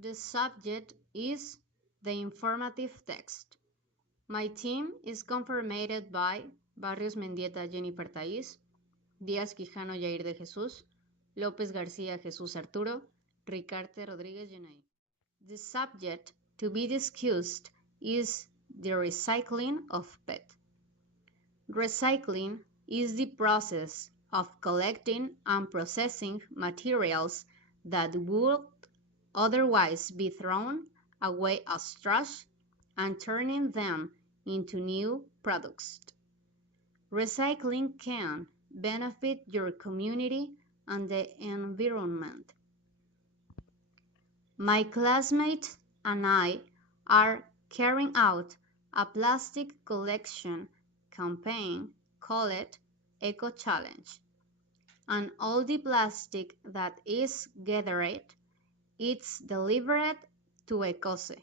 The subject is the informative text. My team is confirmed by Barrios Mendieta Jennifer Thais, Díaz Quijano Yair de Jesús, López García Jesús Arturo, Ricarte Rodríguez Jenay. The subject to be discussed is the recycling of PET. Recycling is the process of collecting and processing materials that would otherwise be thrown away as trash and turning them into new products. Recycling can benefit your community and the environment. My classmates and I are carrying out a plastic collection campaign called Eco Challenge, and all the plastic that is gathered is delivered to ECOSE,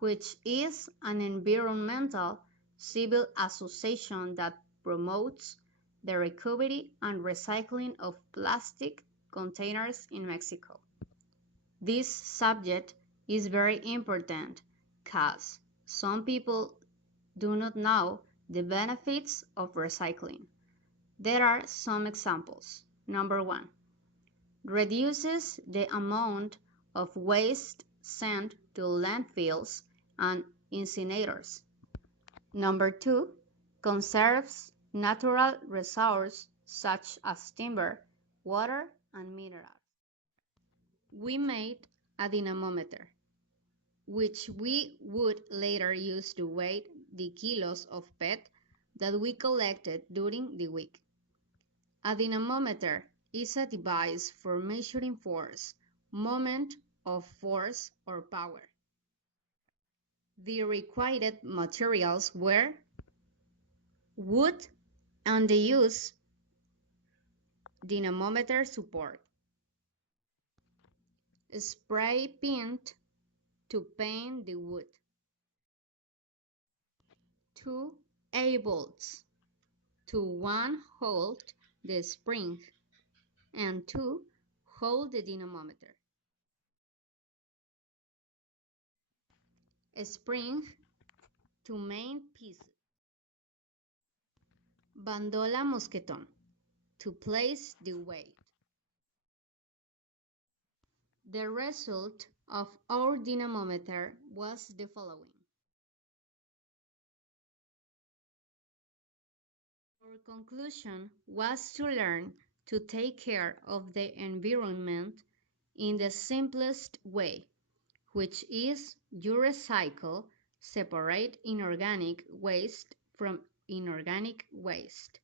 which is an environmental civil association that promotes the recovery and recycling of plastic containers in Mexico. This subject is very important because some people do not know the benefits of recycling. There are some examples. Number 1, reduces the amount of waste sent to landfills and incinerators. Number 2, conserves natural resources such as timber, water, and minerals. We made a dynamometer, which we would later use to weigh the kilos of PET that we collected during the week. A dynamometer is a device for measuring force, moment of force, or power. The required materials were wood and the use dynamometer support, spray paint to paint the wood, 2 A-bolts to 1 hold the spring and 2 hold the dynamometer, a spring to main pieces, bandola mosqueton to place the weight. The result of our dynamometer was the following. Our conclusion was to learn to take care of the environment in the simplest way, which is you recycle, separate inorganic waste from inorganic waste,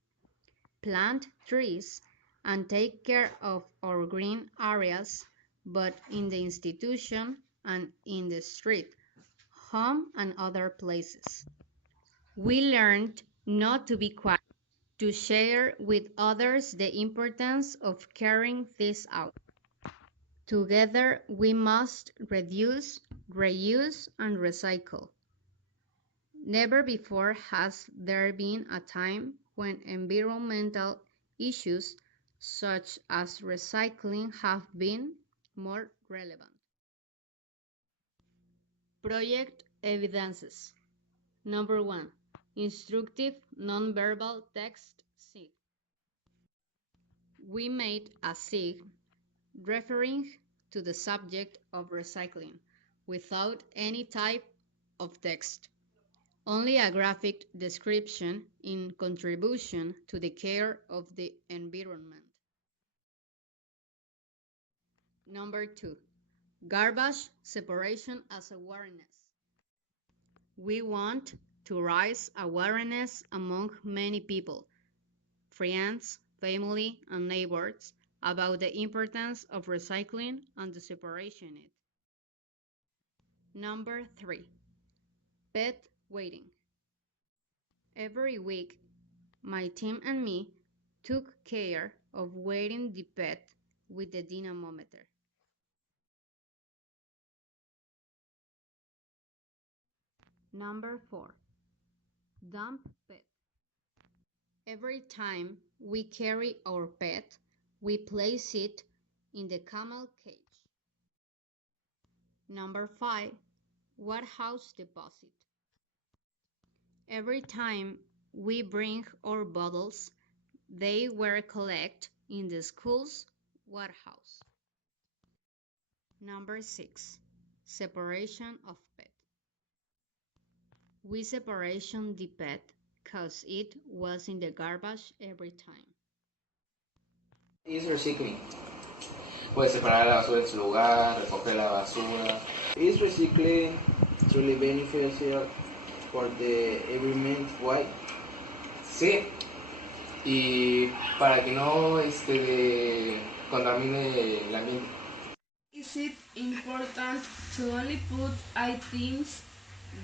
plant trees, and take care of our green areas, both in the institution and in the street, home, and other places. We learned not to be quiet, to share with others the importance of carrying this out. Together, we must reduce, reuse, and recycle. Never before has there been a time when environmental issues such as recycling have been more relevant. Project evidences. Number 1. Instructive nonverbal text SIG. We made a SIG referring to the subject of recycling without any type of text, only a graphic description in contribution to the care of the environment. Number 2, garbage separation as awareness. We want to raise awareness among many people, friends, family, and neighbors about the importance of recycling and the separation it. Number 3, pet weighing. Every week, my team and me took care of weighing the pet with the dynamometer. Number 4, dump pet. Every time we carry our pet, we place it in the camel cage. Number 5. Warehouse deposit. Every time we bring our bottles, they were collected in the school's warehouse. Number 6. Separation of pet. We separation the pet cause it was in the garbage every time. Is recycling. Puede separar la basura en su lugar, recoger la basura. Is recycling truly beneficial for the environment? Why? Sí, y para que no contamine el ambiente. Is it important to only put items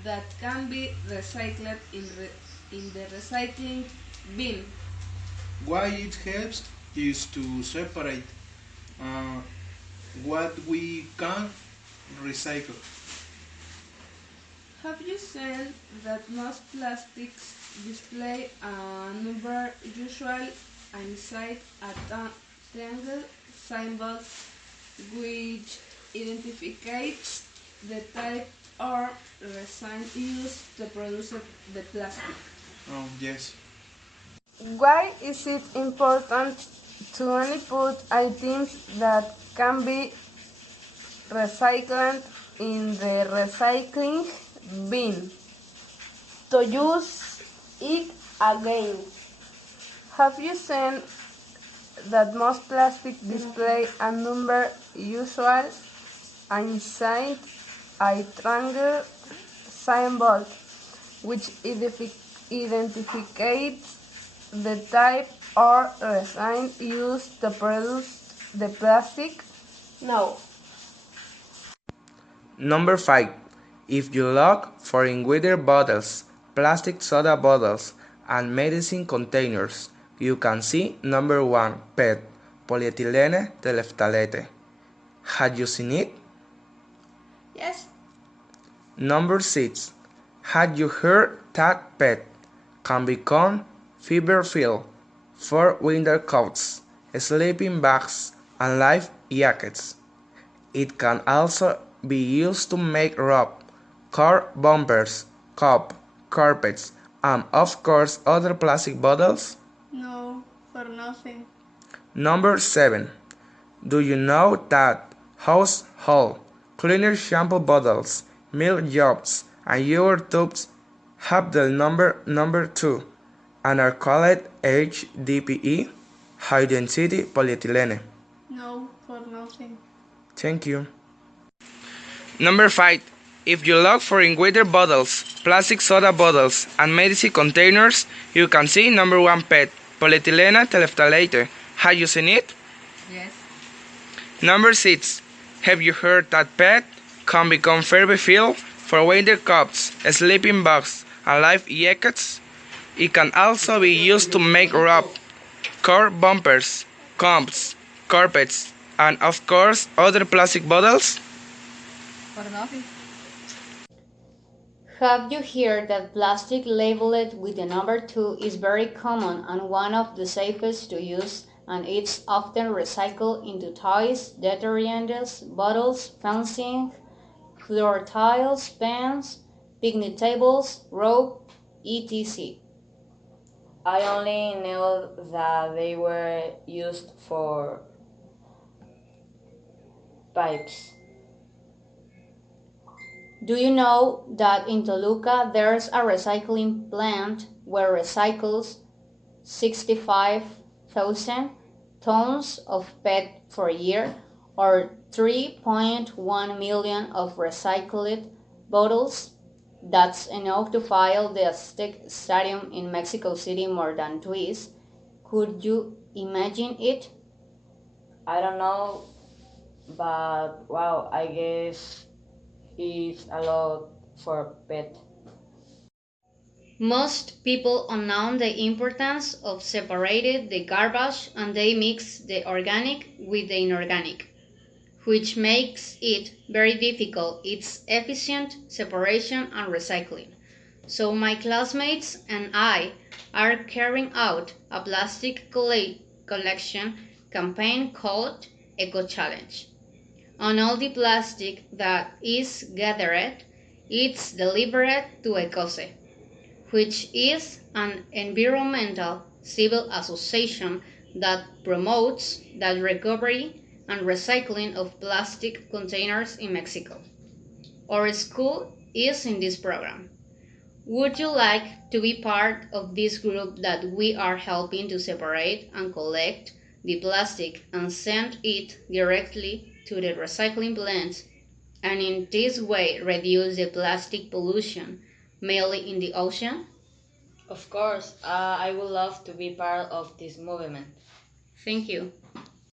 that can be recycled in the recycling bin? Why it helps is to separate uh, what we can recycle. Have you seen that most plastics display a number usual inside a triangle symbol which identifies the type or resin used to produce the plastic? Yes. Why is it important to only put items that can be recycled in the recycling bin? To use it again. Have you seen that most plastic display a number usual inside a triangle symbol which identifies the type or resin used to produce the plastic? No. Number 5. If you look for in water bottles, plastic soda bottles, and medicine containers, you can see number 1 PET, polyethylene terephthalate. Had you seen it? Yes. Number 6. Had you heard that PET can become fever-filled for winter coats, sleeping bags, and life jackets? It can also be used to make rope, car bumpers, cup, carpets, and of course other plastic bottles. No, for nothing. Number 7. Do you know that household cleaner shampoo bottles, milk jugs, and yogurt tubes have the number 2 and are called HDPE, high density polyethylene? No, for nothing. Thank you. Number 5. If you look for in water bottles, plastic soda bottles, and medicine containers, you can see number 1 PET, polyethylene terephthalate. Have you seen it? Yes. Number 6. Have you heard that PET can become very filled for winter cups, sleeping bags, and life jackets? It can also be used to make rope, car bumpers, combs, carpets, and of course other plastic bottles. For nothing. Have you heard that plastic labeled with the number 2 is very common and one of the safest to use, and it's often recycled into toys, detergents, bottles, fencing, floor tiles, pens, picnic tables, rope, etc. I only knew that they were used for pipes. Do you know that in Toluca there's a recycling plant where recycles 65,000 tons of PET per year, or 3.1 million of recycled bottles? That's enough to fill the Aztec Stadium in Mexico City more than twice. Could you imagine it? I don't know, but wow, I guess it's a lot for pet. Most people unknow the importance of separating the garbage and they mix the organic with the inorganic, which makes it very difficult. It's efficient separation and recycling. So my classmates and I are carrying out a plastic collection campaign called Eco Challenge. On all the plastic that is gathered, it's delivered to ECOSE, which is an environmental civil association that promotes the recovery and recycling of plastic containers in Mexico. Our school is in this program. Would you like to be part of this group that we are helping to separate and collect the plastic and send it directly to the recycling plants and in this way reduce the plastic pollution, mainly in the ocean? Of course, I would love to be part of this movement. Thank you.